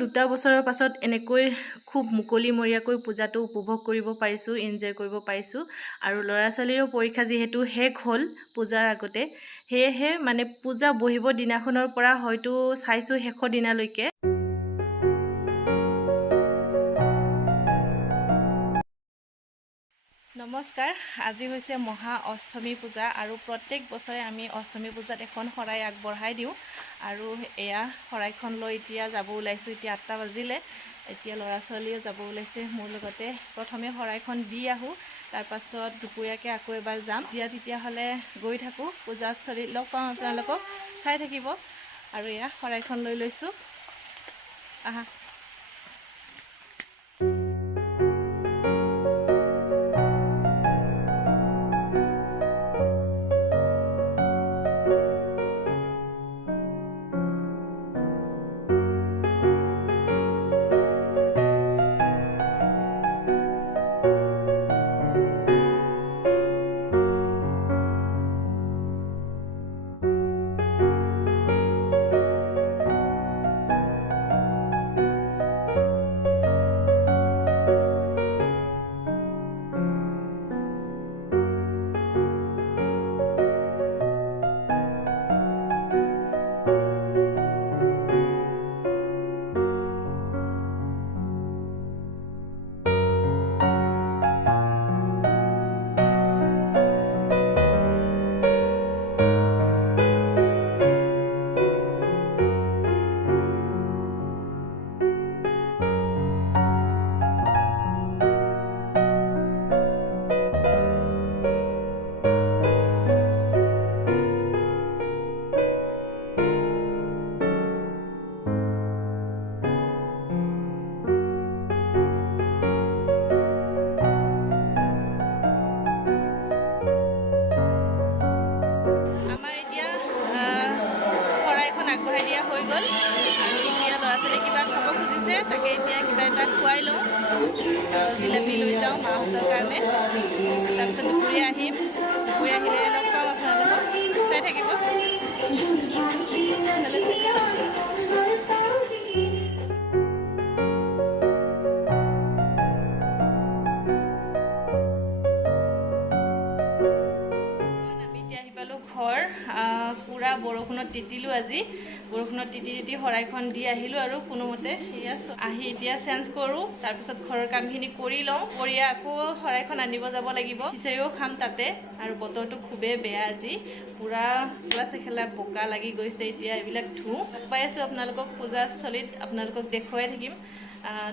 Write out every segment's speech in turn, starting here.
দুটা বছৰৰ পাছত এনেকৈ খুব মুকলিমৰীয়াকৈ পূজাটো উপভোগ কৰিব পাৰিছোঁ, এনজয় কৰিব পাৰিছোঁ। আৰু ল'ৰা ছোৱালীৰো পৰীক্ষা যিহেতু শেষ হ'ল পূজাৰ আগতে, সেয়েহে মানে পূজা বহিব দিনাখনৰ পৰা হয়তো চাইছোঁ শেষৰ দিনালৈকে। নমস্কাৰ, আজি হৈছে মহা অষ্টমী পূজা আৰু প্ৰত্যেক বছৰে আমি অষ্টমী পূজাত এখন শৰাই আগবঢ়াই দিওঁ। আৰু এয়া শৰাইখন লৈ এতিয়া যাব ওলাইছোঁ। এতিয়া 8টা বাজিলে, এতিয়া ল'ৰা ছোৱালীও যাব ওলাইছে মোৰ লগতে। প্ৰথমে শৰাইখন দি আহোঁ, তাৰপাছত দুপৰীয়াকৈ আকৌ এবাৰ যাম। তেতিয়াহ'লে গৈ থাকোঁ পূজাস্থলীত, লগ পাম আপোনালোকক, চাই থাকিব। আৰু এয়া শৰাইখন লৈ লৈছোঁ, আহা। আগবঢ়াই দিয়া হৈ গ'ল। আৰু এতিয়া ল'ৰা ছোৱালীয়ে কিবা খাব খুজিছে, তাকে এতিয়া কিবা এটা খুৱাই লওঁ। জিলাপি লৈ যাওঁ মাহঁতৰ কাৰণে। তাৰপিছত দুপৰীয়া আহিম, দুপৰীয়া আহিলে লগ পাম আপোনালোকক, চাই থাকিব। ঘৰ পুৰা বৰষুণত তিতিলোঁ আজি। বৰষুণত তিতি শৰাইখন দি আহিলোঁ আৰু কোনোমতে সেয়া আহি এতিয়া চেঞ্জ কৰোঁ। তাৰপিছত ঘৰৰ কামখিনি কৰি লওঁ, কৰি আকৌ শৰাইখন আনিব যাব লাগিব। খিচাৰিও খাম তাতে। আৰু বতৰটো খুবেই বেয়া আজি, পুৰা চেখেলা বোকা লাগি গৈছে। এতিয়া এইবিলাক ধুওঁ, পাই আছোঁ আপোনালোকক পূজাস্থলীত, আপোনালোকক দেখুৱাই থাকিম।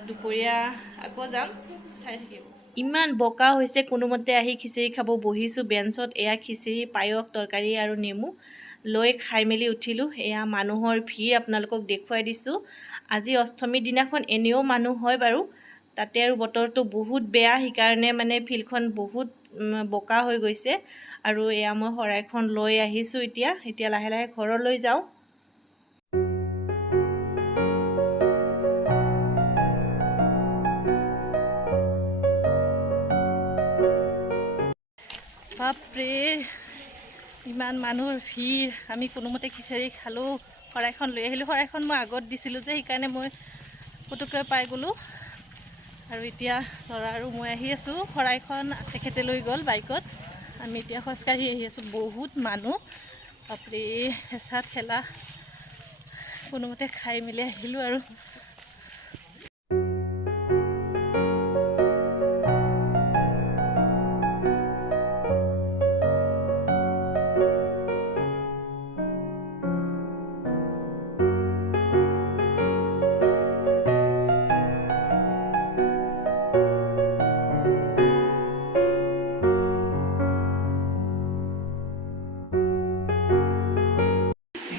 দুপৰীয়া আকৌ যাম, চাই থাকিব। ইমান বোকা হৈছে, কোনোমতে আহি খিচিৰি খাব বহিছোঁ বেঞ্চত। এয়া খিচিৰি, পায়স, তৰকাৰী আৰু নেমু লৈ খাই মেলি উঠিলোঁ। এয়া মানুহৰ ভিৰ আপোনালোকক দেখুৱাই দিছোঁ। আজি অষ্টমীৰ দিনাখন এনেও মানুহ হয় বাৰু, তাতে আৰু বতৰটো বহুত বেয়া, সেইকাৰণে মানে ফিল্ডখন বহুত বোকা হৈ গৈছে। আৰু এয়া মই শৰাইখন লৈ আহিছোঁ। এতিয়া লাহে লাহে ঘৰলৈ যাওঁ। বাপৰে, ইমান মানুহৰ ভিৰ। আমি কোনোমতে খিচাৰি খালোঁ, শৰাইখন লৈ আহিলোঁ। শৰাইখন মই আগত দিছিলোঁ যে, সেইকাৰণে মই পুতুককৈ পাই গ'লোঁ। আৰু এতিয়া ল'ৰা আৰু মই আহি আছোঁ শৰাইখন তেখেতে লৈ গ'ল বাইকত আমি এতিয়া খোজকাঢ়ি আহি আছোঁ বহুত মানুহ বাপৰে হেঁচা ঠেলা কোনোমতে খাই মেলি আহিলোঁ আৰু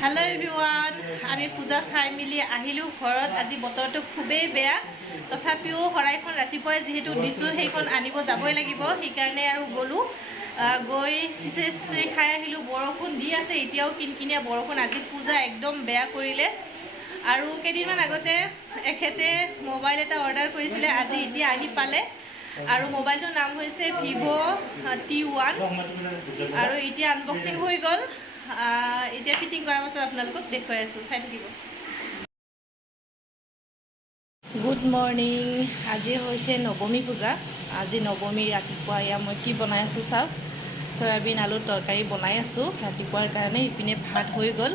হেল্ল' এভৰিৱান আমি পূজা চাই মেলি আহিলোঁ ঘৰত আজি বতৰটো খুবেই বেয়া তথাপিও শৰাইখন ৰাতিপুৱাই যিহেতু দিছোঁ সেইখন আনিব যাবই লাগিব সেইকাৰণে আৰু গ'লোঁ গৈ খিচিৰি খাই আহিলোঁ বৰষুণ দি আছে এতিয়াও কিনকিনীয়া বৰষুণ আজি পূজা একদম বেয়া কৰিলে আৰু কেইদিনমান আগতে এখেতে মোবাইল এটা অৰ্ডাৰ কৰিছিলে আজি এতিয়া আহি পালে আৰু মোবাইলটোৰ নাম হৈছে T1 আৰু এতিয়া আনবক্সিং হৈ গ'ল এতিয়া ফিটিং কৰাৰ পাছত আপোনালোকক দেখুৱাই আছোঁ চাই থাকিব গুড মৰ্ণিং আজি হৈছে নৱমী পূজা আজি নৱমী ৰাতিপুৱা এয়া মই কি বনাই আছোঁ চাওক চয়াবিন আলু তৰকাৰী বনাই আছোঁ ৰাতিপুৱাৰ কাৰণে ইপিনে ভাত হৈ গ'ল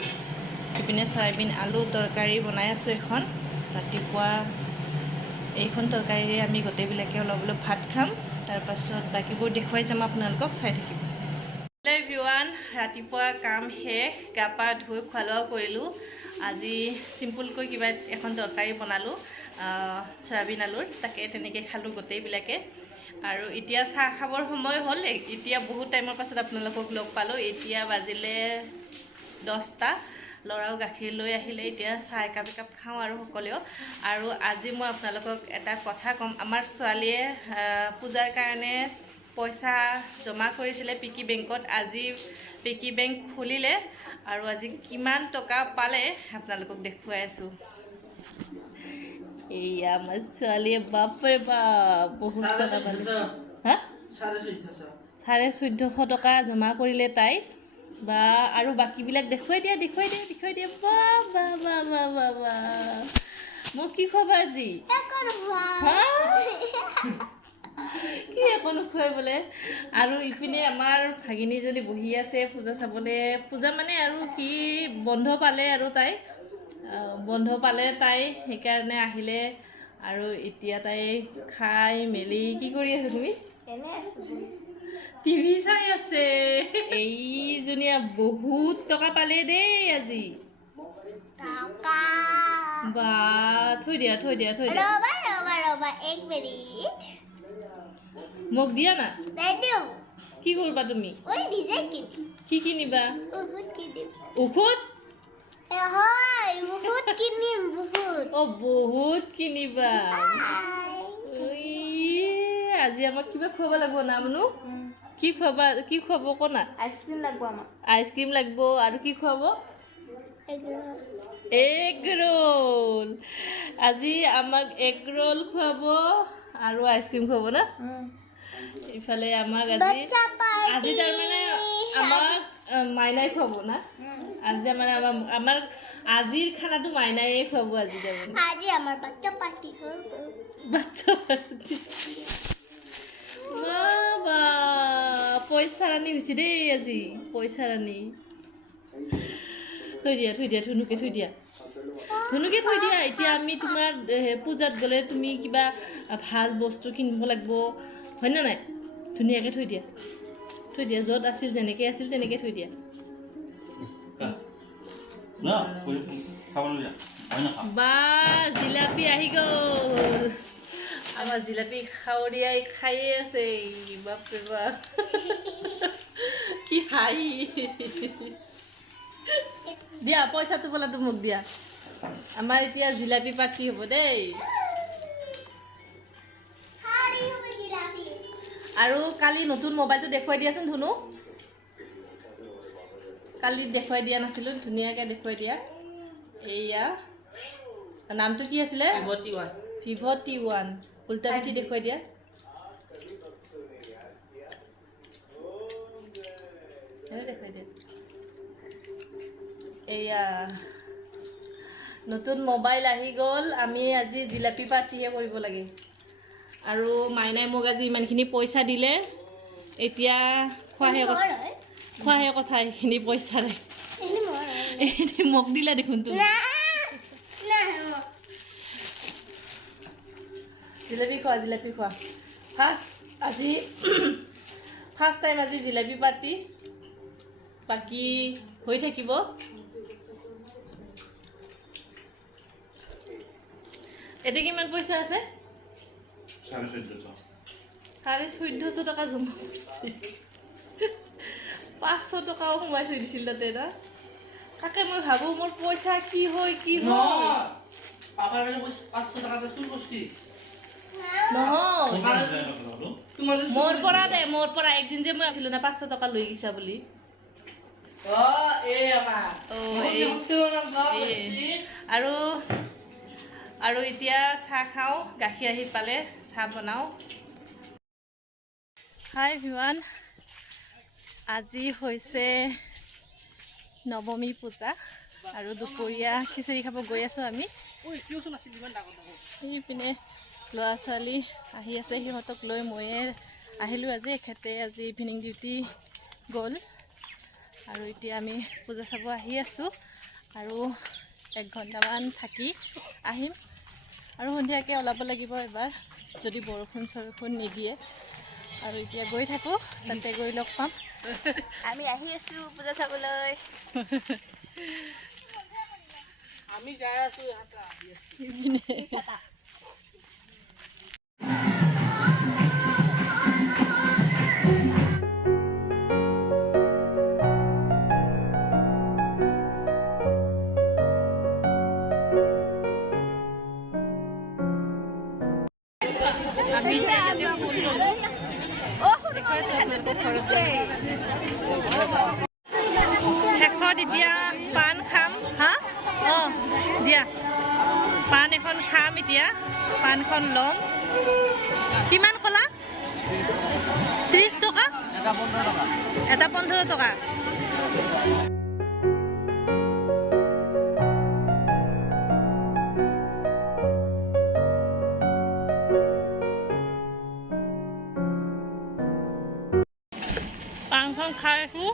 ইপিনে চয়াবিন আলু তৰকাৰী বনাই আছোঁ এখন ৰাতিপুৱা এইখন তৰকাৰীৰে আমি গোটেইবিলাকে অলপ অলপ ভাত খাম তাৰপাছত বাকীবোৰ দেখুৱাই যাম আপোনালোকক চাই থাকিব হেল্ল' এভৰিৱান ৰাতিপুৱা কাম শেষ গা পা ধুই খোৱা লোৱাও কৰিলোঁ আজি চিম্পুলকৈ কিবা এখন তৰকাৰী বনালোঁ চয়াবিন আলুৰ তাকে তেনেকৈ খালোঁ গোটেইবিলাকে আৰু এতিয়া চাহ খাবৰ সময় হ'ল এতিয়া বহুত টাইমৰ পাছত আপোনালোকক লগ পালোঁ এতিয়া বাজিলে 10টা ল'ৰাও গাখীৰ লৈ আহিলে এতিয়া চাহ একাপ খাওঁ আৰু সকলেও আৰু আজি মই আপোনালোকক এটা কথা ক'ম আমাৰ ছোৱালীয়ে পূজাৰ কাৰণে পইচা জমা কৰিছিলে পিকি বেংকত আজি পিকি বেংক খুলিলে আৰু আজি কিমান টকা পালে আপোনালোকক দেখুৱাই আছোঁ এইয়া আমাৰ ছোৱালীয়ে বাপৰে বাপ বহুত টকা পালে হা 1450 টকা জমা কৰিলে তাই বা আৰু বাকীবিলাক দেখুৱাই দিয়া বা বা বা বা বা বা মোক কি খোৱাবা আজি কি একো খুৱাই বোলে আৰু ইপিনে আমাৰ ভাগিনীজনী বহি আছে পূজা চাবলৈ পূজা মানে আৰু কি বন্ধ পালে আৰু তাই সেইকাৰণে আহিলে আৰু এতিয়া তাই খাই মেলি কি কৰি আছে তুমি টিভি চাই আছে এইজনীয়া বহুত টকা পালে দেই আজি বা থৈ দিয়া মোক দিয়া না কি কৰিবা তুমি কি কিনিবা ঔষধ বহুত কিনিবা আজি আমাক কিবা খুৱাব লাগিব না মনু কি খুৱাব কনা আইচক্ৰীম লাগিব আৰু কি খুৱাব এগ ৰোল আজি আমাক এগ ৰোল খুৱাব আৰু আইচক্ৰীম খুৱাব না ইফালে আমাক আজি তাৰমানে আমাক মাইনাই খুৱাব না আজি আমাৰ আজিৰ খানাটো মাইনায়ে খুৱাব আজি তাৰমানে আজি আমাৰ বাচ্চা পাৰ্টি বাবা পইচা ৰাণী হৈছে দেই আজি পইচা ৰাণী থৈ দিয়া ধুনুকে থৈ দিয়া এতিয়া আমি তোমাৰ পূজাত গ'লে তুমি কিবা ভাল বস্তু কিনিব লাগিব হয়নে নাই ধুনীয়াকৈ থৈ দিয়া য'ত আছিল যেনেকৈ আছিল তেনেকৈ থৈ দিয়া বা জিলাপি আহি গ'ল আমাৰ জিলাপি খাৱৰীয়াই খায়ে আছে বাপৰে বাপ কি হাই দিয়া পইচাটো বোলাটো মোক দিয়া আমাৰ এতিয়া জিলাপি পাৰ্টি হ'ব দেই আৰু কালি নতুন মোবাইলটো দেখুৱাই দিয়াচোন ধুনু কালি দেখুৱাই দিয়া নাছিলোঁ ধুনীয়াকৈ দেখুৱাই দিয়া এইয়া নামটো কি আছিলে Vivo T1 উল্টা পিঠি দেখুৱাই দিয়া দেখুৱাই দিয়া এইয়া নতুন মোবাইল আহি গ'ল আমি আজি জিলাপি পাৰ্টিহে কৰিব লাগে আৰু মাইনাই মোক আজি ইমানখিনি পইচা দিলে এতিয়া খোৱাহে কথা এইখিনি পইচাৰে মোক দিলে দেখোন তুমি জিলেপি খোৱা ফাৰ্ষ্ট টাইম আজি জিলেপি পাৰ্টি বাকী হৈ থাকিব এতে কিমান পইচা আছে 1450 টকা জমা কৰিছে 500 টকাও সোমাই থৈ দিছিল তাতে না কাকে মই ভাবো মোৰ পইচা কি হয় পাপাৰ মানে 500 টকা চুল কৰিছি নহয় মোৰ পৰা একদিন যে মই আছিলো না 500 টকা লৈ গৈছা বুলি আৰু এতিয়া চাহ খাওঁ গাখীৰ আহি পালে চাহ বনাওঁ হাই এভৰিৱান আজি হৈছে নৱমী পূজা আৰু দুপৰীয়া খিচিৰি খাব গৈ আছো আমি এইপিনে ল'ৰা ছোৱালী আহি আছে সিহঁতক লৈ ময়ে আহিলোঁ আজি এখেতে আজি ইভিনিং ডিউটি গ'ল আৰু এতিয়া আমি পূজা চাব আহি আছোঁ আৰু 1 ঘণ্টামান থাকি আহিম আৰু সন্ধিয়াকৈ ওলাব লাগিব এবাৰ যদি বৰষুণ নিদিয়ে আৰু এতিয়া গৈ থাকোঁ তাতে গৈ লগ পাম আমি আহি আছোঁ পূজা চাবলৈ আমি যাই আছোঁ শেষত এতিয়া পাণ খাম হা দিয়া পাণ এখন খাম এতিয়া পাণখন ল'ম কিমান ক'লা 30 টকা এটা 15 টকা খাইছোঁ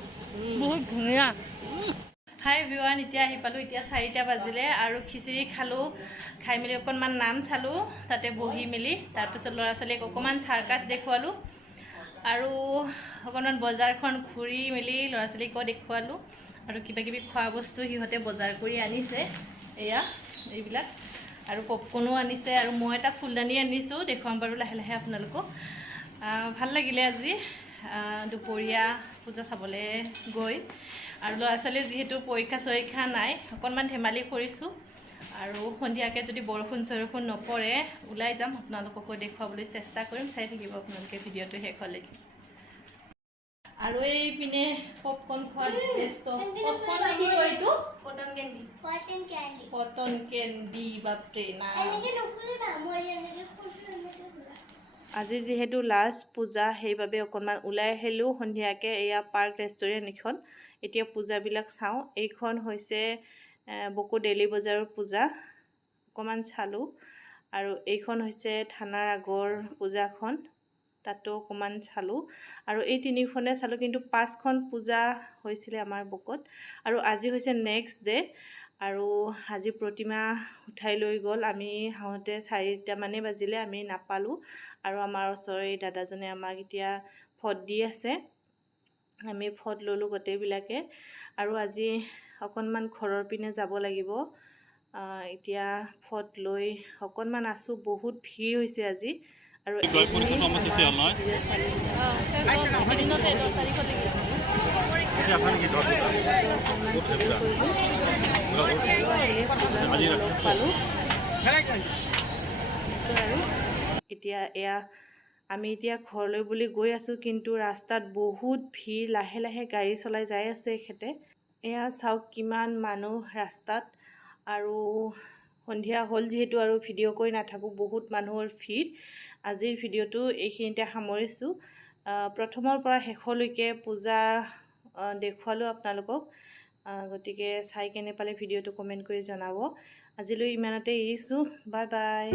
বহুত ধুনীয়া হাই এভৰিৱান এতিয়া আহি পালোঁ এতিয়া 4টা বাজিলে আৰু খিচিৰি খালোঁ খাই মেলি অকণমান নাম চালোঁ তাতে বহি মেলি তাৰপিছত ল'ৰা ছোৱালীক অকণমান চাৰ্কাছ দেখুৱালোঁ আৰু অকণমান বজাৰখন ঘূৰি মেলি ল'ৰা ছোৱালীকো দেখুৱালোঁ আৰু কিবাকিবি খোৱা বস্তু সিহঁতে বজাৰ কৰি আনিছে এয়া এইবিলাক আৰু পপকৰ্ণো আনিছে আৰু মই এটা ফুলদানি আনিছোঁ দেখুৱাম বাৰু লাহে লাহে আপোনালোকক ভাল লাগিলে আজি দুপৰীয়া পূজা চাবলৈ গৈ আৰু ল'ৰা ছোৱালীৰ যিহেতু পৰীক্ষা নাই অকণমান ধেমালি কৰিছোঁ আৰু সন্ধিয়াকৈ যদি বৰষুণ নপৰে ওলাই যাম আপোনালোককো দেখুৱাবলৈ চেষ্টা কৰিম চাই থাকিব আপোনালোকে ভিডিঅ'টো শেষলৈকে আৰু এইপিনে পপকৰ্ণ খোৱাৰ ব্যস্ত পপকৰ্ণ কি কয় এইটো কটন কেণ্ডি বাপৰে না আজি যেহেতু লাষ্ট পূজা সেইবাবে অকণমান ওলাই আহিলোঁ সন্ধিয়াকৈ এয়া পাৰ্ক ৰেষ্টুৰেণ্ট এখন এতিয়া পূজাবিলাক চাওঁ এইখন হৈছে বকো ডেইলি বজাৰৰ পূজা অকণমান চালোঁ আৰু এইখন হৈছে থানাৰ আগৰ পূজাখন তাতো অকণমান চালোঁ আৰু এই 3খনে চালোঁ কিন্তু 5খন পূজা হৈছিলে আমাৰ বকোত আৰু আজি হৈছে নেক্সট ডে আৰু আজি প্ৰতিমা উঠাই লৈ গ'ল আমি হাওঁতে 4টা মানে বাজিলে আমি নাপালোঁ আৰু আমাৰ ওচৰৰে দাদাজনে আমাক এতিয়া ফট দি আছে আমি ফট ল'লোঁ গোটেইবিলাকে আৰু আজি অকণমান ঘৰৰ পিনে যাব লাগিব এতিয়া ফট লৈ অকণমান আছোঁ বহুত ভিৰ হৈছে আজি আৰু এতিয়া এয়া আমি এতিয়া ঘৰলৈ বুলি গৈ আছোঁ কিন্তু ৰাস্তাত বহুত ভিৰ লাহে লাহে গাড়ী চলাই যাই আছে এখেতে এয়া চাওক কিমান মানুহ ৰাস্তাত আৰু সন্ধিয়া হ'ল যিহেতু আৰু ভিডিঅ' কৰি নাথাকোঁ বহুত মানুহৰ ভিৰ আজিৰ ভিডিঅ'টো এইখিনিতে সামৰিছোঁ প্ৰথমৰ পৰা শেষলৈকে পূজা দেখুৱালোঁ আপোনালোকক গতিকে চাই কেনে পালে ভিডিঅ'টো কমেণ্ট কৰি জনাব আজিলৈ ইমানতে এৰিছোঁ বাই বাই